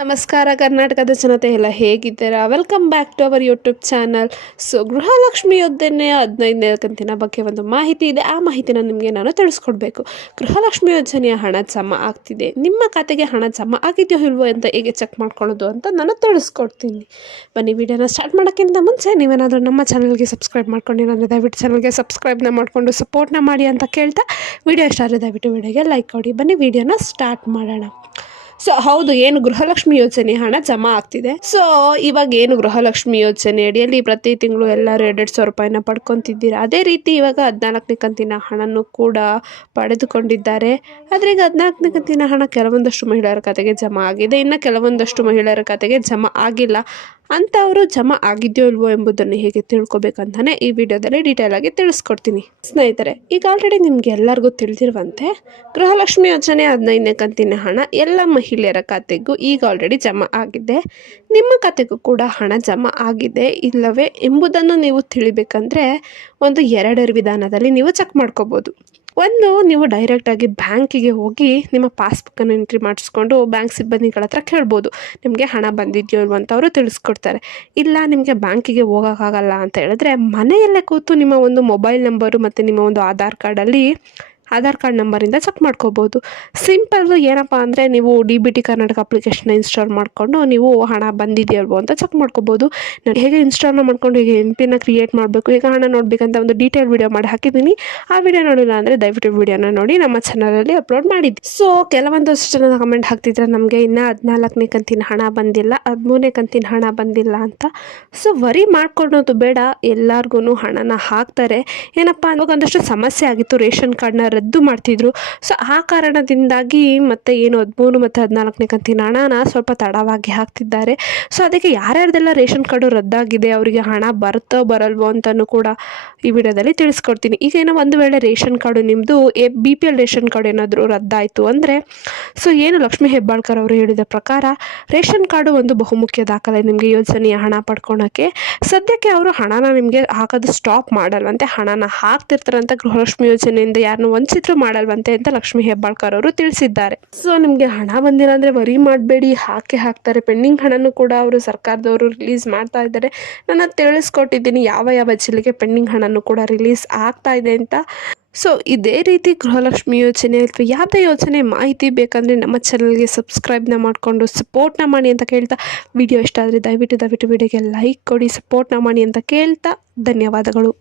ನಮಸ್ಕಾರ ಕರ್ನಾಟಕದ ಜನತೆ ಎಲ್ಲ ಹೇಗಿದ್ದೀರಾ? Welcome back to our YouTube channel. Gruhalakshmi ಯೋಜನೆ 15ನೇ ಕಂತಿನ ಬಗ್ಗೆ ಒಂದು ಮಾಹಿತಿ ಇದೆ. ಆ ಮಾಹಿತಿನ ನಿಮಗೆ ನಾನು ತಿಳಿಸ್ಕೊಡ್ಬೇಕು. ಗೃಹಲಕ್ಷ್ಮಿ ಯೋಜನೆಯ ಹಣ ಜಮಾ ಆಗ್ತಿದೆ, ನಿಮ್ಮ ಖಾತೆಗೆ ಹಣ ಜಮಾ ಆಗಿದೆಯೋ ಇಲ್ವೋ ಅಂತ ಹೇಗೆ ಚೆಕ್ ಮಾಡ್ಕೊಳ್ಳೋದು ಅಂತ ನಾನು ತಿಳಿಸ್ಕೊಡ್ತೀನಿ. ಬನ್ನಿ, ವಿಡಿಯೋನ ಸ್ಟಾರ್ಟ್ ಮಾಡೋಕ್ಕಿಂತ ಮುಂಚೆ ನೀವೇನಾದರೂ ನಮ್ಮ ಚಾನಲ್ಗೆ ಸಬ್ಸ್ಕ್ರೈಬ್ ಮಾಡ್ಕೊಂಡಿಲ್ಲ ಅಂದರೆ ದಯವಿಟ್ಟು ಚಾನಲ್ಗೆ ಸಬ್ಸ್ಕ್ರೈಬ್ನ ಮಾಡಿಕೊಂಡು ಸಪೋರ್ಟ್ನ ಮಾಡಿ ಅಂತ ಕೇಳ್ತಾ, ವಿಡಿಯೋ ಇಷ್ಟ ಆದರೆ ದಯವಿಟ್ಟು ವಿಡಿಯೋಗೆ ಲೈಕ್ ಕೊಡಿ. ಬನ್ನಿ, ವಿಡಿಯೋನ ಸ್ಟಾರ್ಟ್ ಮಾಡೋಣ. ಹೌದು, ಏನು ಗೃಹಲಕ್ಷ್ಮಿ ಯೋಜನೆ ಹಣ ಜಮಾ ಆಗ್ತಿದೆ. ಇವಾಗ ಏನು ಗೃಹಲಕ್ಷ್ಮಿ ಯೋಜನೆ ಅಡಿಯಲ್ಲಿ ಪ್ರತಿ ತಿಂಗಳು ಎಲ್ಲರೂ 2,200 ರೂಪಾಯಿನ ಪಡ್ಕೊತಿದ್ದೀರಾ. ಅದೇ ರೀತಿ ಇವಾಗ 14ನೇ ಕಂತಿನ ಹಣನೂ ಕೂಡ ಪಡೆದುಕೊಂಡಿದ್ದಾರೆ. ಆದರೆ ಈಗ 14ನೇ ಕಂತಿನ ಹಣ ಕೆಲವೊಂದಷ್ಟು ಮಹಿಳೆಯರ ಖಾತೆಗೆ ಜಮಾ ಆಗಿದೆ, ಇನ್ನು ಕೆಲವೊಂದಷ್ಟು ಮಹಿಳೆಯರ ಖಾತೆಗೆ ಜಮಾ ಆಗಿಲ್ಲ. ಅಂಥವರು ಜಮಾ ಆಗಿದೆಯೋ ಇಲ್ವೋ ಎಂಬುದನ್ನು ಹೇಗೆ ತಿಳ್ಕೊಬೇಕಂತಾನೆ ಈ ವಿಡಿಯೋದಲ್ಲಿ ಡೀಟೇಲ್ ಆಗಿ ತಿಳಿಸ್ಕೊಡ್ತೀನಿ. ಸ್ನೇಹಿತರೆ, ಈಗ ಆಲ್ರೆಡಿ ನಿಮ್ಗೆ ಎಲ್ಲರಿಗೂ ತಿಳಿದಿರುವಂತೆ ಗೃಹಲಕ್ಷ್ಮಿ ಯೋಜನೆ 15ನೇ ಕಂತಿನ ಹಣ ಎಲ್ಲ ಮಹಿಳೆಯರ ಖಾತೆಗೂ ಈಗ ಆಲ್ರೆಡಿ ಜಮಾ ಆಗಿದೆ. ನಿಮ್ಮ ಖಾತೆಗೂ ಕೂಡ ಹಣ ಜಮಾ ಆಗಿದೆ ಇಲ್ಲವೇ ಎಂಬುದನ್ನು ನೀವು ತಿಳಿಬೇಕಂದ್ರೆ ಒಂದು 2 ವಿಧಾನದಲ್ಲಿ ನೀವು ಚೆಕ್ ಮಾಡ್ಕೋಬೋದು. ಒಂದು, ನೀವು ಡೈರೆಕ್ಟಾಗಿ ಬ್ಯಾಂಕಿಗೆ ಹೋಗಿ ನಿಮ್ಮ ಪಾಸ್ಬುಕ್ಕನ್ನು ಎಂಟ್ರಿ ಮಾಡಿಸ್ಕೊಂಡು ಬ್ಯಾಂಕ್ ಸಿಬ್ಬಂದಿಗಳ ಹತ್ರ ಕೇಳ್ಬೋದು, ನಿಮಗೆ ಹಣ ಬಂದಿದೆಯೋ ಇಲ್ವೋ ಅಂತ ಅವರು ತಿಳಿಸ್ಕೊಡ್ತಾರೆ. ಇಲ್ಲ ನಿಮಗೆ ಬ್ಯಾಂಕಿಗೆ ಹೋಗೋಕ್ಕಾಗಲ್ಲ ಅಂತ ಹೇಳಿದ್ರೆ ಮನೆಯಲ್ಲೇ ಕೂತು ನಿಮ್ಮ ಒಂದು ಮೊಬೈಲ್ ನಂಬರು ಮತ್ತು ನಿಮ್ಮ ಒಂದು ಆಧಾರ್ ಕಾರ್ಡ್ ನಂಬರಿಂದ ಚೆಕ್ ಮಾಡ್ಕೋಬೋದು. ಸಿಂಪಲ್ಲು ಏನಪ್ಪ ಅಂದರೆ, ನೀವು DBT ಕರ್ನಾಟಕ ಅಪ್ಲಿಕೇಶನ್ನ ಇನ್ಸ್ಟಾಲ್ ಮಾಡಿಕೊಂಡು ನೀವು ಹಣ ಬಂದಿದೆಯಲ್ವೋ ಅಂತ ಚೆಕ್ ಮಾಡ್ಕೋಬೋದು. ನಾನು ಹೇಗೆ ಇನ್ಸ್ಟಾಲ್ನ ಮಾಡ್ಕೊಂಡು ಹೇಗೆ MP ಕ್ರಿಯೇಟ್ ಮಾಡಬೇಕು, ಹೇಗೆ ಹಣ ನೋಡಬೇಕಂತ ಒಂದು ಡೀಟೇಲ್ ವಿಡಿಯೋ ಮಾಡಿ ಹಾಕಿದ್ದೀನಿ. ಆ ವಿಡಿಯೋ ನೋಡಿಲ್ಲ ಅಂದರೆ ದಯವಿಟ್ಟು ವಿಡಿಯೋನ ನೋಡಿ, ನಮ್ಮ ಚಾನಲಲ್ಲಿ ಅಪ್ಲೋಡ್ ಮಾಡಿದ್ದೆ. ಕೆಲವೊಂದಷ್ಟು ಜನ ಕಮೆಂಟ್ ಹಾಕ್ತಿದ್ರೆ ನಮಗೆ ಇನ್ನೂ 14ನೇ ಕಂತಿನ ಹಣ ಬಂದಿಲ್ಲ, 13ನೇ ಕಂತಿನ ಹಣ ಬಂದಿಲ್ಲ ಅಂತ. ವರಿ ಮಾಡ್ಕೊಳ್ಳೋದು ಬೇಡ, ಎಲ್ಲರಿಗೂ ಹಣನ ಹಾಕ್ತಾರೆ. ಏನಪ್ಪ ಅಂದ್ರೆ ಒಂದಷ್ಟು ಸಮಸ್ಯೆ ಆಗಿತ್ತು, ರೇಷನ್ ಕಾರ್ಡ್ನ ರದ್ದು ಮಾಡ್ತಿದ್ರು. ಆ ಕಾರಣದಿಂದಾಗಿ ಮತ್ತೆ ಏನು 13 ಮತ್ತು 14ನೇ ಕಂತಿನ ಹಣನ ಸ್ವಲ್ಪ ತಡವಾಗಿ ಹಾಕ್ತಿದ್ದಾರೆ. ಅದಕ್ಕೆ ಯಾರ್ಯಾರ್ದೆಲ್ಲ ರೇಷನ್ ಕಾರ್ಡು ರದ್ದಾಗಿದೆ ಅವರಿಗೆ ಹಣ ಬರುತ್ತೋ ಬರಲ್ವೋ ಅಂತಲೂ ಕೂಡ ಈ ವಿಡಿಯೋದಲ್ಲಿ ತಿಳಿಸ್ಕೊಡ್ತೀನಿ. ಈಗ ಏನೋ ಒಂದು ವೇಳೆ ರೇಷನ್ ಕಾರ್ಡು ನಿಮ್ಮದು BPL ರೇಷನ್ ಕಾರ್ಡ್ ಏನಾದರೂ ರದ್ದಾಯಿತು ಅಂದರೆ, ಏನು ಲಕ್ಷ್ಮೀ ಹೆಬ್ಬಾಳ್ಕರ್ ಅವರು ಹೇಳಿದ ಪ್ರಕಾರ ರೇಷನ್ ಕಾರ್ಡು ಒಂದು ಬಹುಮುಖ್ಯ ದಾಖಲೆ ನಿಮಗೆ ಯೋಜನೆಯ ಹಣ ಪಡ್ಕೊಳಕ್ಕೆ. ಸದ್ಯಕ್ಕೆ ಅವರು ಹಣನ ನಿಮಗೆ ಹಾಕೋದು ಸ್ಟಾಪ್ ಮಾಡಲ್ವಂತೆ, ಹಣನ ಹಾಕ್ತಿರ್ತಾರಂತ. ಗೃಹಲಕ್ಷ್ಮಿ ಯೋಜನೆಯಿಂದ ಯಾರನ್ನೂ ವಂಚಿತರು ಮಾಡಲ್ವಂತೆ ಅಂತ ಲಕ್ಷ್ಮೀ ಹೆಬ್ಬಾಳ್ಕರ್ ಅವರು ತಿಳಿಸಿದ್ದಾರೆ. ನಿಮಗೆ ಹಣ ಬಂದಿಲ್ಲ ಅಂದರೆ ವರಿ ಮಾಡಬೇಡಿ, ಹಾಕ್ತಾರೆ. ಪೆಂಡಿಂಗ್ ಹಣನೂ ಕೂಡ ಅವರು ಸರ್ಕಾರದವರು ರಿಲೀಸ್ ಮಾಡ್ತಾ ಇದ್ದಾರೆ. ನಾನು ತಿಳಿಸ್ಕೊಟ್ಟಿದ್ದೀನಿ ಯಾವ ಜಿಲ್ಲೆಗೆ ಪೆಂಡಿಂಗ್ ಹಣನೂ ಕೂಡ ರಿಲೀಸ್ ಆಗ್ತಾ ಇದೆ ಅಂತ. ಇದೇ ರೀತಿ ಗೃಹಲಕ್ಷ್ಮಿ ಯೋಜನೆ ಅಥವಾ ಯಾವುದೇ ಯೋಜನೆ ಮಾಹಿತಿ ಬೇಕಂದರೆ ನಮ್ಮ ಚಾನಲ್ಗೆ ಸಬ್ಸ್ಕ್ರೈಬ್ನ ಮಾಡಿಕೊಂಡು ಸಪೋರ್ಟ್ನ ಮಾಡಿ ಅಂತ ಕೇಳ್ತಾ, ವಿಡಿಯೋ ಇಷ್ಟ ಆದರೆ ದಯವಿಟ್ಟು ವಿಡಿಯೋಗೆ ಲೈಕ್ ಕೊಡಿ, ಸಪೋರ್ಟ್ನ ಮಾಡಿ ಅಂತ ಕೇಳ್ತಾ ಧನ್ಯವಾದಗಳು.